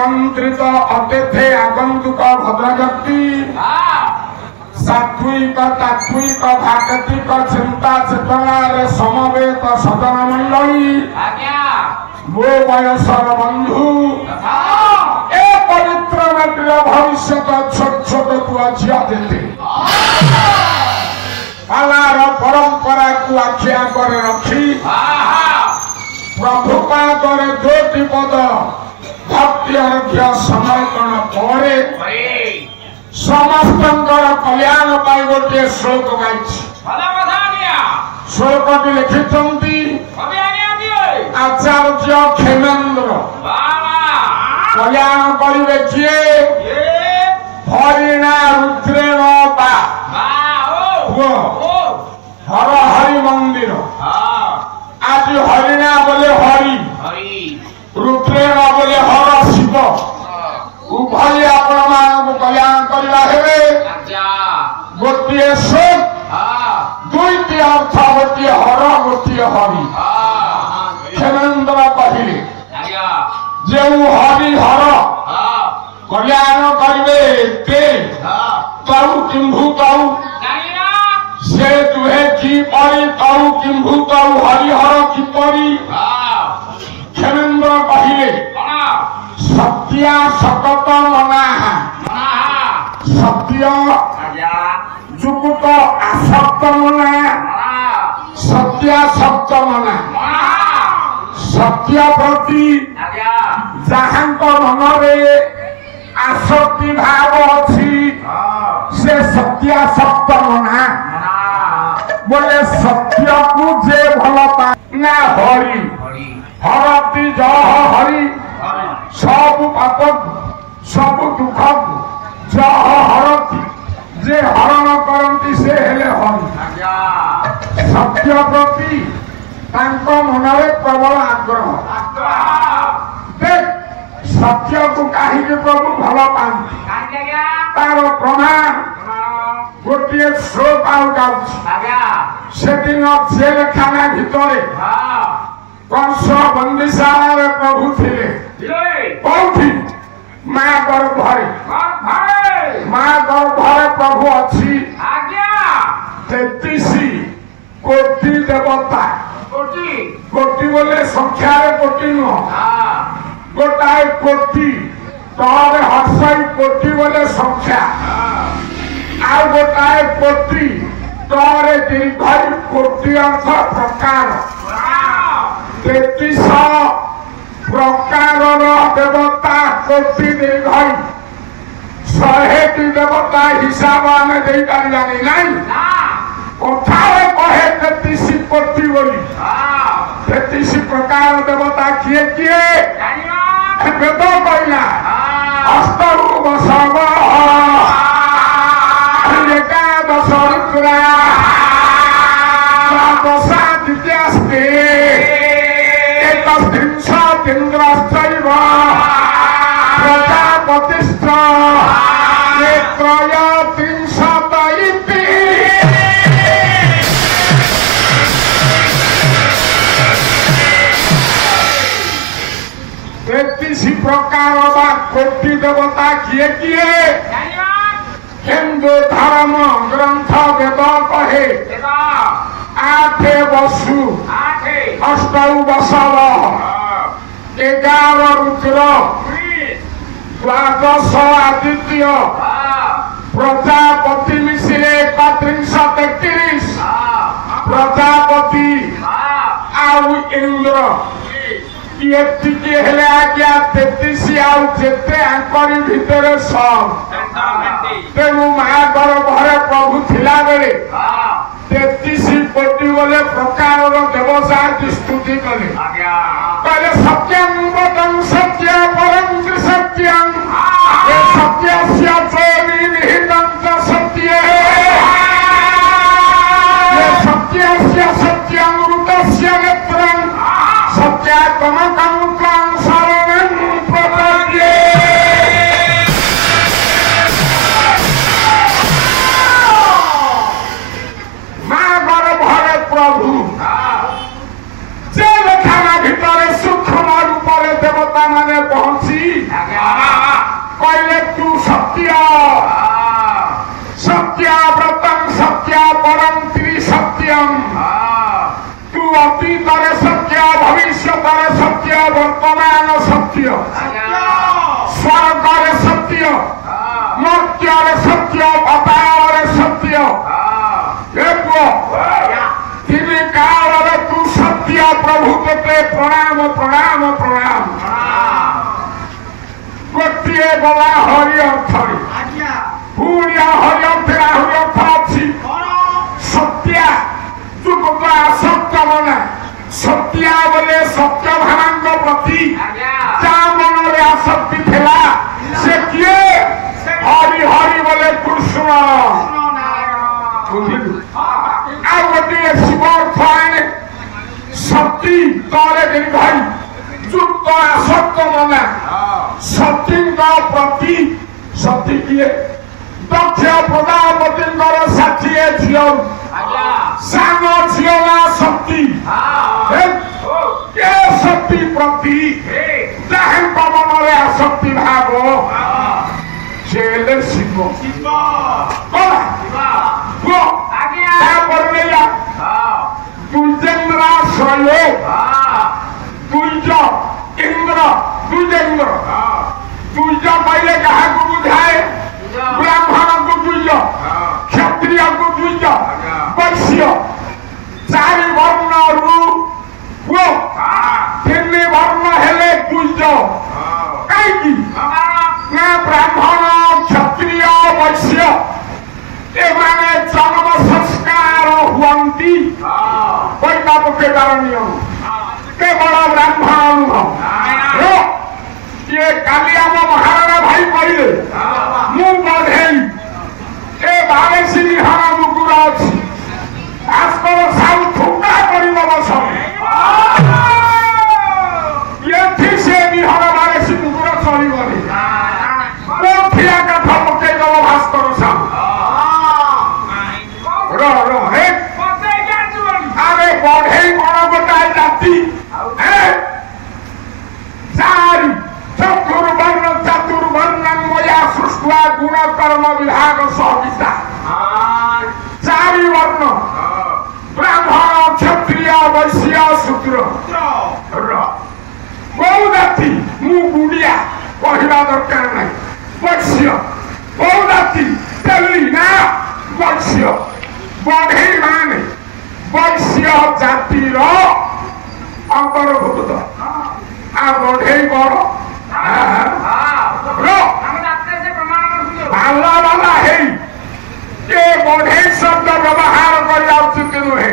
निमंत्रित अतिथि आगंतुक भद्रव्यक्ति सात्विक तात्विक भागतिक चिंता चेतना समवेत सदन मंडली मो वयसर बंधु ए पवित्र माटीर भविष्य छोट छोट पुआ झिया देते पालार परंपरा को आखिया कर रखी प्रभु पादर ज्योति पद भक्ति अर्घ्य समर्पण पर समस्त कल्याण पाई गोटे श्लोक गाई श्लोक लिखिंट आचार्य क्षेमेन्द्र कल्याण करेंगे किए हरिणा रुद्रेण हर हरि मंदिर आज हरिणा बोले हरि रुद्रेण बोले हर शिव उभय आपण कल्याण करवा गोटे शोक दुईटी अर्थ गोटे हर गोटे हरि क्षेमेन्द्र कहले जो हरि हर कल्याण करेंगे कहू किंभु कहू से दुहे की परी कहू किंभु कहू हरिहर की परी क्षेमेन्द्र कहले सत्या सकत मना सत्य जुगुत आसक्त मना सत्यासक्त मना सत्य प्रति जहाँ मनरे आसक्ति भाव अच्छी से सत्यासक्त मना बोले सत्य को जे भल ना हरि हरती जह हरि सब पाप सब दुख जह हरती जे हरण करती से हेले हरि सत्य प्रति मनरे प्रबल आग्रह देख सत्य को कहीं प्रभु भल पाती तार प्रमाण गोटे श्लोक से दिन जेल खाना भितर कंस बंदीशाला प्रभु थे कौटी माँ गर्भरे माँ गर्भरे प्रभु अच्छी 33 कोटि देवता कोटि बोले संख्यार कोटि नुह गोटाए कोटि तले हर्षई कोटि बोले संख्या आ गोटाए कोटि तले दीर्घ कोटि अर्थ प्रकार 33 प्रकार देवता कोटि दीर्घ 100 देवता हिसाब आम दे पारानी नहीं कथारे कहे 33 कोटि बोली 33 प्रकार देवता किए किए वेद कहला अष्टभु बसव एकादश रुद्रा द्वादशा द्वितीयास्ते एकस्त्रिंशतिन्द्रश्चैव प्रजापतिश्च त्रयस्त्रिंशत् इति 33 प्रकार कोटि देवता किए किए हिंदू धर्म ग्रंथ वेद कहे 8 वसु 8 बसव 11 रुद्र 12 आदित्य प्रजापति मिश्रे 31 प्रजापति आउ इंद्र ये हेले आज्ञा 33 आउ जेते आंकरी भितर सब तेणु माँ गर्भरे प्रभु थिला बेले 33 कोटि बोले प्रकार देवता की स्तुति कले कहले सत्यं वदं सत्य परं सत्यं सत्यस्य च निहितं च सत्ये सत्यस्य सत्यामृतस्य नेत्रं सत्यात्मकं त्वां शरणं प्रपद्ये माँ गर्भरे प्रभु जेल खाना भितर सूक्ष्म रूप देवता स्वर्ग सत्य मर्त्य सत्य पाताल सत्य तीन काल तू सत्य प्रभु ते प्रणाम प्रणाम प्रणाम गोटे गला हरि अर्थ पुण्य हरि अर्थ आहरी अर्थ अच्छी सत्या जुग असत्य मना सत्या बोले सत्य भान प्रति मन में आसक्ति थिला से किए हरि हरि बोले कृष्ण आ गोटे शिव अर्थ आने सती तले भाई जुग असत्य मना सती प्रति सती किए दक्ष प्रजापति षाठी झील सान झीला शक्ति शक्ति प्रति जहाँ मन में आसक्ति भाव से शिव दुजेन्द्राश्रय दुज इंद्र दुजेन्द्र दुज पहले क्या बुझाए ब्राह्मण को दुज क्षत्रिय को दुज वैश्य चारि वर्ण रु तीन वर्ण हेले दुज कहीं ब्राह्मण क्षत्रिय वैश्य एमाने जन्म संस्कार हुअंती वैताप केदारण्य केवल ब्राह्मण अनुभव ये काली आम महाराणा भाई कहले मु बधेई ए बारेसी निहार मुकुर अच्छी आस्कर साउ ठुका कर बस ये से निहार बारेसी मुकुर चलबनी कोठिया कथा पकईदब भास्कर साहू अरे बढ़े कौन गोटाए जाति चतुर्वर्ण मया सृष्टा गुण कर्म विभाग सहविता चारि वर्ण ब्राह्मण क्षत्रिय वैश्य शूद्र बहु जाति मु गुड़िया कहवा दरकार नहीं वैश्य बहु जाति तेली ना वैश्य बढ़े मान वैश्य जातिर अंतर्भुक्त आ बढ़े बड़ वाला है ये बढ़े शब्द व्यवहार करने उचित नुहे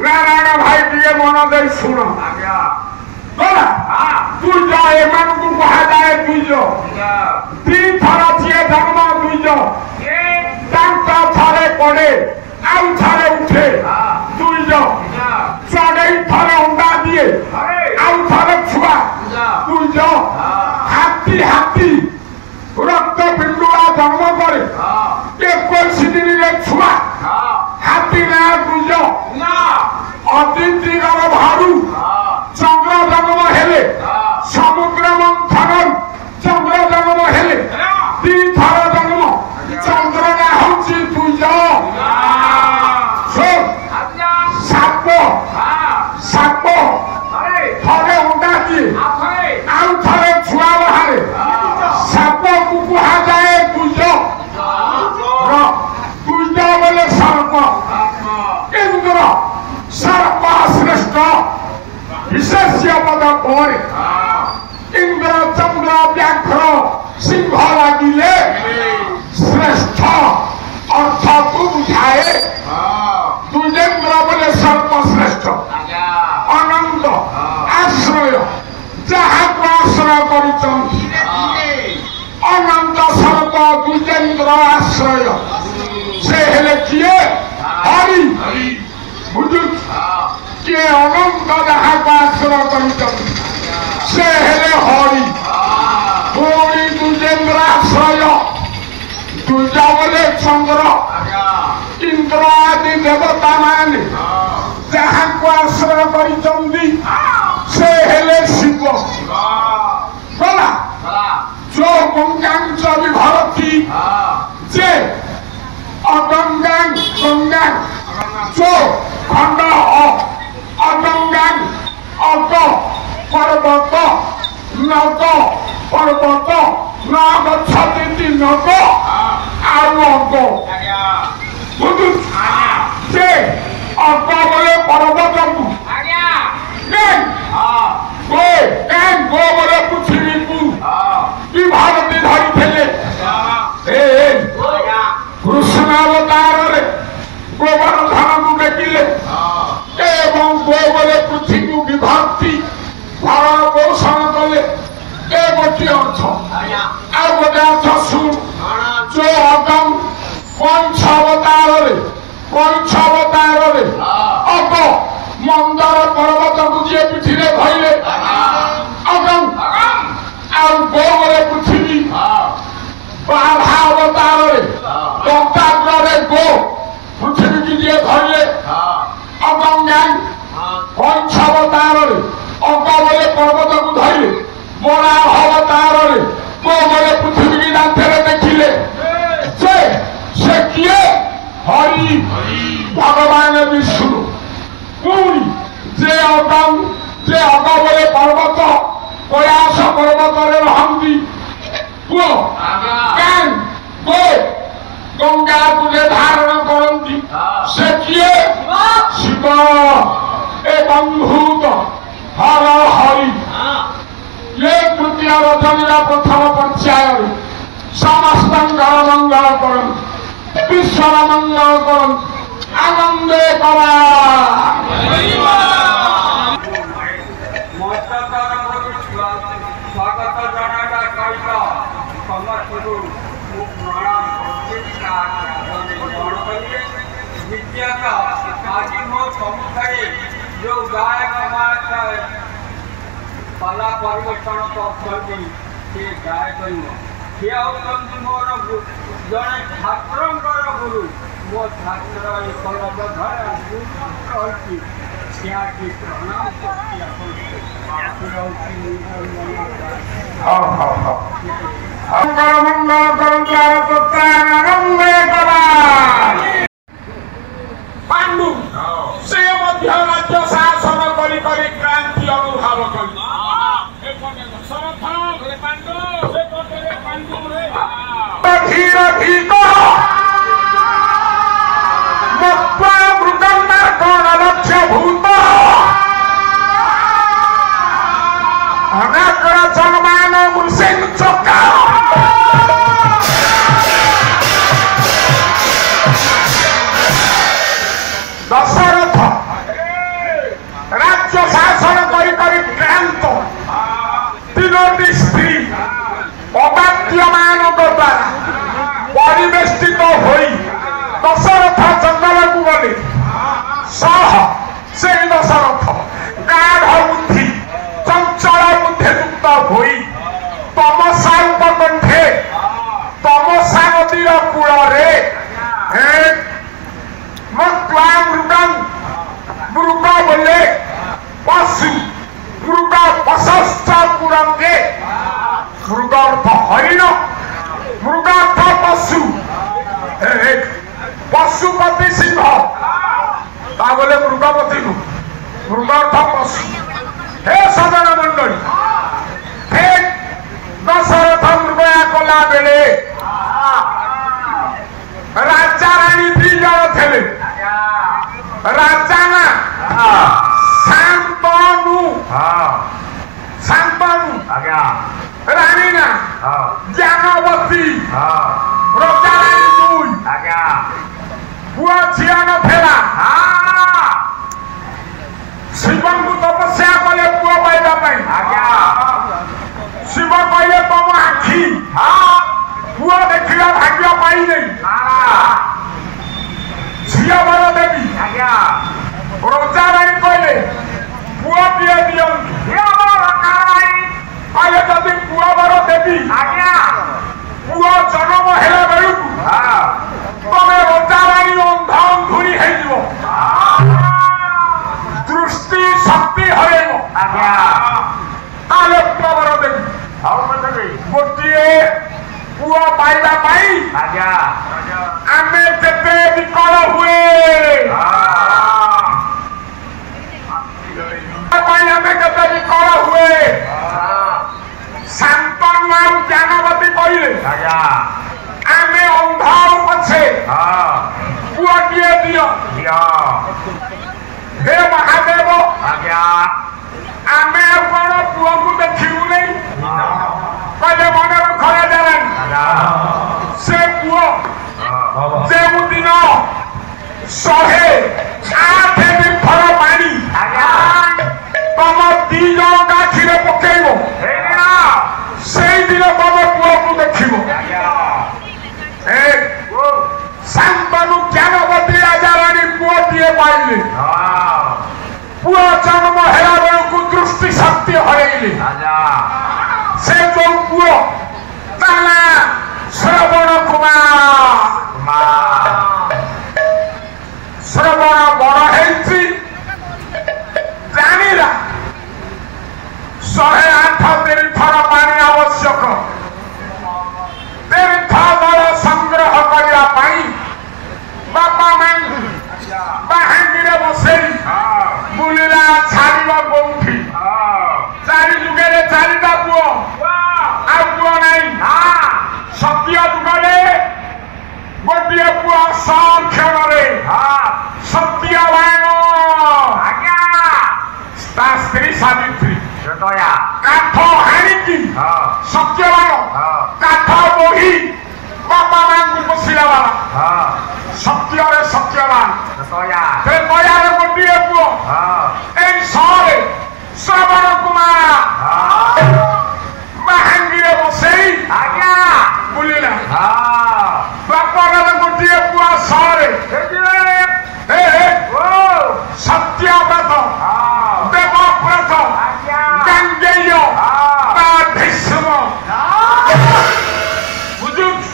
नारायण भाई दिए मन दे शुण दुज एम को कहा जाए दुज दी थर सी जन्म दुज थे पड़े आउ थे उठे दुज चढ़ई थे अंडा दिए आउ थे छुआ दुज हाथी हाथी रक्त पिंडुआ जन्म करे 21 दिन छुआ हाथी ना दुज अतिथि भारू चंद्र जन्म हेले समुद्र मंथन चंद्र जन्म हेले दी थर जन्म चंद्र ना हूँ दुज साप साप थे अंडा दिए आउ थे छुआ बाहर साप को कहा जाए दुज दुज बोले सर्प इंद्र सर्प श्रेष्ठ विशेष्य पद पर इंद्र चंद्र व्याघ्र सिंह लगिले श्रेष्ठ अर्थ को बुझाए दुजेन्द्र बोले सर्प श्रेष्ठ अनंत आश्रय जहाँ को आश्रय कर अनंत सर्प दुजेन्द्र आश्रय से हेले किए हरि बुझु किए अनंत जहाँ को आश्रय कर से हेले हरि पुणी दुजेन्द्र आश्रय दुज बोले चंद्र इंद्र आदि देवता मान जहाँ को आश्रय कर से हेले शिव गला जो गंगांच विभरती जे अगंगांग गंगांग जो खंड अगंगांग अग पर्वत ନଗ ପର୍ବତ ନ ଗଛ ତିନି ନଗ ଆଉ ଅଗ ବୁଝୁଛୁ ସେ ଅଗ ବୋଲେ ପର୍ବତକୁ ଗୋ ବୋଲେ ପୃଥିବୀକୁ ବିଭାଗଟି ଧରିଥିଲେ କୃଷ୍ଣାବତାରରେ ଗୋବର୍ଦ୍ଧନକୁ ଦେଖିଲେ ଏବଂ ଗୋ ବୋଲେ ପୃଥିବୀକୁ ବିଭକ୍ତି ଭରଣ ପୋଷଣ କଲେ ଏ ଗୋଟିଏ ଅର୍ଥ ଆଉ ଗୋଟେ ଅର୍ଥ ଶୁଣ ଯୋଉ ଅଗମ କଇଁଛ ଅବତାରରେ ଅଗ ମନ୍ଦର ପର୍ବତକୁ ଯିଏ ପିଠିରେ ଧଇଲେ ଅଗମ ଆଉ ଗୋ ବୋଲେ ପୃଥିବୀ ବାଧା ଅବତାରରେ ଦନ୍ତାଗ୍ରରେ ଗୋ ପୃଥିବୀକି ଯିଏ ଧରିଲେ ଅଗମ ଜ୍ଞାନ କଇଁଛ ଅବତାରରେ ଅଗ ବୋଲେ ପର୍ବତକୁ ଧରିଲେ ବରା ଅବତାରରେ ଗୋ ବୋଲେ ପୃଥିବୀକି ଦାନ୍ତରେ ଦେଖିଲେ ସେ କିଏ ହରି ଭଗବାନ ବିଷ୍ଣୁ ପୁଣି ଯେ ଅଗ ବୋଲେ ପର୍ବତ କୈଳାସ ପର୍ବତରେ ରହନ୍ତି ପୁଅ ଗଙ୍ଗାକୁ ଯେ ଧାରଣ କରନ୍ତି ସେ କିଏ ଶିବ ଏବଂ ଭୂତ ହର ହରି ଏ ତୃତୀୟ ରଜନୀର ପ୍ରଥମ ପର୍ଯ୍ୟାୟରେ ସମସ୍ତଙ୍କର ମଙ୍ଗଳ କରନ୍ତି ବିଶ୍ୱର ମଙ୍ଗଳ କରନ୍ତି ଆନନ୍ଦେ କରା ସ୍ୱାଗତ ଜଣାଇବା ସହିତ ସମସ୍ତଙ୍କୁ ମୁଁ ପ୍ରଣାମ କରିବେ ଦ୍ୱିତୀୟତଃ ଆଜି ମୋ ସମ୍ମୁଖରେ ଯେଉଁ ଗାୟକ ପାଲା ପରିବେଷଣ କରୁଛନ୍ତି ସେ ଗାୟକ ନୁହଁ ସେ ହେଉଛନ୍ତି ମୋର ଜଣେ ଛାତ୍ରଙ୍କର ଗୁରୁ ମୋ ଛାତ୍ର ଏକଲବ୍ୟ ରହିଛି ସିଆକି ପ୍ରଣାମ କରୁଛି ପାଣ୍ଡୁ ସେ ମଧ୍ୟ ରାଜ୍ୟ ଶାସନ କରି କରି କ୍ରାନ୍ତି ଅନୁଭବ କଲେ ଧୀର ଧୀର ମୃଦଣ୍ଡ କଣ ଲକ୍ଷ୍ୟ ଭୂତ ଅନାକର ସମ୍ମାନ ମୁସିଂ ଚକା ଦଶରଥ ରାଜ୍ୟ ଶାସନ କରି କରି କ୍ଳାନ୍ତ ତିନୋଟି ସ୍ତ୍ରୀ ଅବାଦ୍ୟମାନଙ୍କ ଦ୍ୱାରା ପରିବେଷ୍ଟିତ ହୋଇ ଦଶରଥ ଜଙ୍ଗଲକୁ ଗଲେ ସହ ସେଇ ଦଶରଥ ଗାଢ ବୁଦ୍ଧି ଚଞ୍ଚଳ ବୁଦ୍ଧିଯୁକ୍ତ ହୋଇ ତମସା ଉପକଣ୍ଠେ ତମସା ନଦୀର କୂଳରେ ମୃଗ ବୋଲେ ପଶୁ ମୃଗ ପ୍ରଶସ୍ତ କୁରଙ୍ଗେ ମୃଗ ଅର୍ଥ ହରିଣ ମୃଗ ଅର୍ଥ ପଶୁ ପଶୁପତି ସିଂହ ତା ବୋଲେ ମୃଗପତି ମୃଗ ଅର୍ଥ ପଶୁ हे सदन मंडली हे दशरथ मृगया कला बेले राजा राणी दी जन थे राजा ना शांतनु राणी ना ज्ञानवती राजा राणी दुई पुआ झिया न फेरा शिव को तपस्या कले पुआ पाइबा शिव कहले तुम आखि पुआ देखा भाग्य पाई झील बर देवी रोजा राणी कहले पुआ दिए कहले जदि पुआ बर देवी पुआ जन्म हेला बेलू तमे रोजा राणी अंधा अंधुरी हो दृष्टि शक्ति हरेब ताले पुआ बर देवी गोटे पुआ पाइबा आमे जेते विकल हुए आमे केते विकल हुए ଆଉ ଜ୍ଞାନବତୀ କହିଲେ ଆଜ୍ଞା ଆମେ ଅନ୍ଧାର ପଛେ ପୁଅଟିଏ ଦିଅ ଦିଅ ହେ ମହାଦେବ ଆଜ୍ଞା ଆମେ କଣ ପୁଅକୁ ଦେଖିବୁ ନାହିଁ କହିଲେ ମନେ ରଖା ଯାଏନି ସେ ପୁଅ ଯେଉଁଦିନ 108 ଲିଟର ପାଣି ତମ 2 ଜଣଙ୍କ ଆଖିରେ ପକେଇବ ସେଇଦିନ ତମ ପୁଅକୁ ଦେଖିବ ଶାନ୍ତନୁ ଜ୍ଞାନବତୀ ରାଜାରାଣୀ ପୁଅଟିଏ ପାଇଲେ ପୁଅ ଜନ୍ମ ହେଲା ବେଳକୁ ଦୃଷ୍ଟି ଶକ୍ତି ହରେଇଲେ ସେ ଯୋଉ ପୁଅ ତା ନାଁ ଶ୍ରବଣ କୁମାର ଶ୍ରବଣ ବଡ ହେଇଛି ଜାଣିଲା 108 ତୀର୍ଥର ପାଣି ଆବଶ୍ୟକ ତୀର୍ଥ ଜଳ ସଂଗ୍ରହ କରିବା ପାଇଁ ବାପା ମାଙ୍କୁ ବାହାଙ୍ଗିରେ ବସେଇ ବୁଲିଲା ଛାଡ଼ିବ କୋଉଠି ଚାରି ଯୁଗରେ 4ଟା ପୁଅ ଆଉ ପୁଅ ନାହିଁ ସତ୍ୟ ଯୁଗରେ ଗୋଟିଏ ପୁଅ ସଂକ୍ଷଣରେ ସତ୍ୟବାନ ତା ସ୍ତ୍ରୀ ସାବିତ୍ରୀ କାଠ ହାଣିକି ସତ୍ୟବାନ କାଠ ବୋହି ବାପା ମାଙ୍କୁ ବସିଲା ବାଲା ସତ୍ୟରେ ସତ୍ୟବାନ ସେ ଦୟାରେ ଗୋଟିଏ ପୁଅ ଏଇ ସହରେ ଶ୍ରବଣ କୁମାର ବାହାଙ୍ଗିରେ ବସେଇ ବୁଲିଲା ବାପଘରେ ଗୋଟିଏ ପୁଅ ସହରେ ସତ୍ୟବ୍ରତ ଦେବବ୍ରତ ଗାଙ୍ଗେୟ ବା ଭୀଷ୍ମ ବୁଝୁଛୁ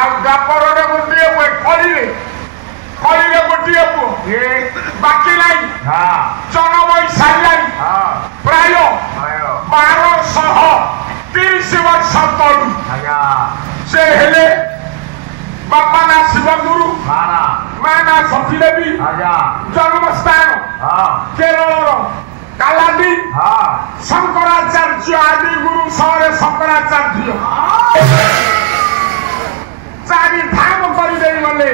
ଆଉ ଦାପରରେ ଗୋଟିଏ ପୁଅ କଳିରେ ଗୋଟିଏ ପୁଅ ବାକି ନାହିଁ ଜନ୍ମ ହୋଇସାରିଲାଣି ପ୍ରାୟ 1230 ବର୍ଷ ତଳୁ ସେ ହେଲେ ବାପା ନା ଶିବଗୁରୁ ମା ନା ସତୀ ଦେବୀ ଜନ୍ମସ୍ଥାନ କେରଳର କାଲାଣ୍ଡି ଶଙ୍କରାଚାର୍ଯ୍ୟ ଆଦି ଗୁରୁ ସହରେ ଶଙ୍କରାଚାର୍ଯ୍ୟ 4 ଧାମ କରିଦେଇ ଗଲେ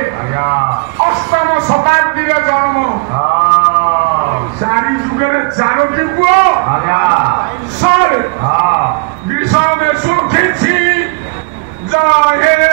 ଅଷ୍ଟମ ଶତାବ୍ଦୀରେ ଜନ୍ମ 4 ଯୁଗରେ 4ଟି ପୁଅ ସହରେ ଗ୍ରୀଷ୍ମ ଶୁଖିଛି ଜୟ